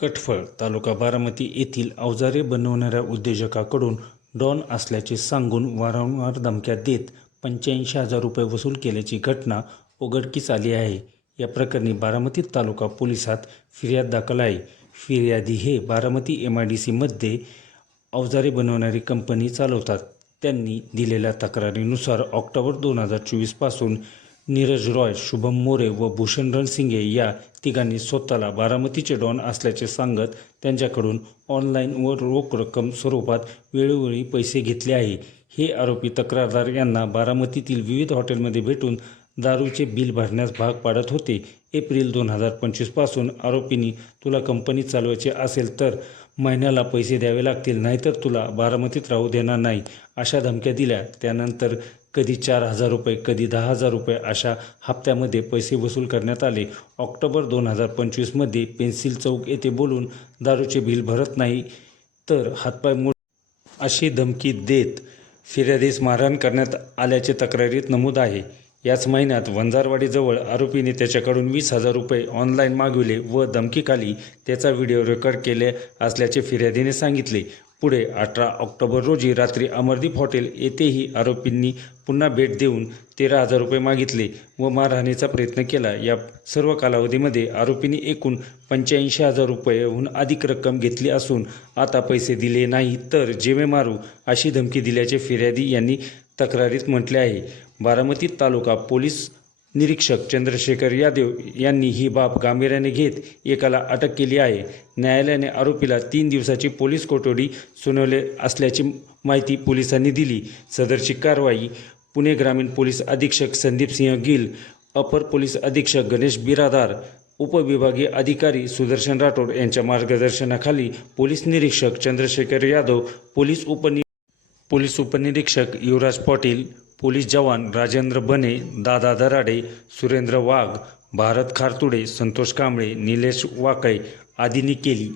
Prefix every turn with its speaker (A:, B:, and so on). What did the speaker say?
A: कटफळ तालुका बारामती येथील अवजारे बनवणाऱ्या उद्योजकाकडून डॉन असल्याचे सांगून वारंवार धमक्या देत पंच्याऐंशी हजार रुपये वसूल केल्याची घटना उघडकीस आली आहे. या प्रकरणी बारामती तालुका पोलिसात फिर्याद दाखल आहे. फिर्यादी हे बारामती एम आय डी सीमध्ये अवजारे बनवणारी कंपनी चालवतात. त्यांनी दिलेल्या तक्रारीनुसार ऑक्टोबर दोन हजार चोवीसपासून नीरज रॉय शुभम मोरे व भूषण रणसिंगे या तिघांनी स्वतःला बारामतीचे डॉन असल्याचे सांगत त्यांच्याकडून ऑनलाईन व रोख रक्कम स्वरूपात वेळोवेळी पैसे घेतले आहे. हे आरोपी तक्रारदार यांना बारामतीतील विविध हॉटेलमध्ये भेटून दारूचे बिल भरण्यास भाग पाडत होते. एप्रिल दोन हजार पंचवीसपासून आरोपींनी तुला कंपनी चालवायची असेल तर महिन्याला पैसे द्यावे लागतील नाहीतर तुला बारामतीत राहू देणार नाही अशा धमक्या दिल्या. त्यानंतर कधी चार हजार रुपये कधी दहा हजार रुपये अशा हप्त्यामध्ये पैसे वसूल करण्यात आले. ऑक्टोबर दोन हजार पंचवीसमध्ये पेन्सिल चौक येथे बोलून दारूचे बिल भरत नाही तर हातपाय मोड अशी धमकी देत फिर्यादीस मारहाण करण्यात आल्याचे तक्रारीत नमूद आहे. याच महिन्यात वंजारवाडीजवळ आरोपीने त्याच्याकडून वीस हजार रुपये ऑनलाईन मागविले व धमकीखाली त्याचा व्हिडिओ रेकॉर्ड केले असल्याचे फिर्यादीने सांगितले. पुढे अठरा ऑक्टोबर रोजी रात्री अमरदीप हॉटेल येथेही आरोपींनी पुन्हा भेट देऊन तेरा हजार रुपये मागितले व मारहाणीचा प्रयत्न केला. या सर्व कालावधीमध्ये आरोपींनी एकूण पंच्याऐंशी हजार रुपयेहून अधिक रक्कम घेतली असून आता पैसे दिले नाही तर जेवे मारू अशी धमकी दिल्याचे फिर्यादी यांनी तक्रारीत म्हटले आहे. बारामती तालुका पोलीस निरीक्षक चंद्रशेखर यादव यांनी ही बाब गांभीर्याने घेत एकाला अटक केली आहे. न्यायालयाने आरोपीला तीन दिवसाची पोलीस कोठडी सुनावले असल्याची माहिती पोलिसांनी दिली. सदरची कारवाई पुणे ग्रामीण पोलीस अधीक्षक संदीप सिंह गिल अपर पोलीस अधीक्षक गणेश बिरादार उपविभागीय अधिकारी सुदर्शन राठोड यांच्या मार्गदर्शनाखाली पोलीस निरीक्षक चंद्रशेखर यादव पोलीस उपनि पोलीस उपनिरीक्षक युवराज पाटील पोलीस जवान राजेंद्र बने दादा दराडे सुरेंद्र वाघ भारत खारतुडे संतोष कांबळे निलेश वाकळे आदींनी केली.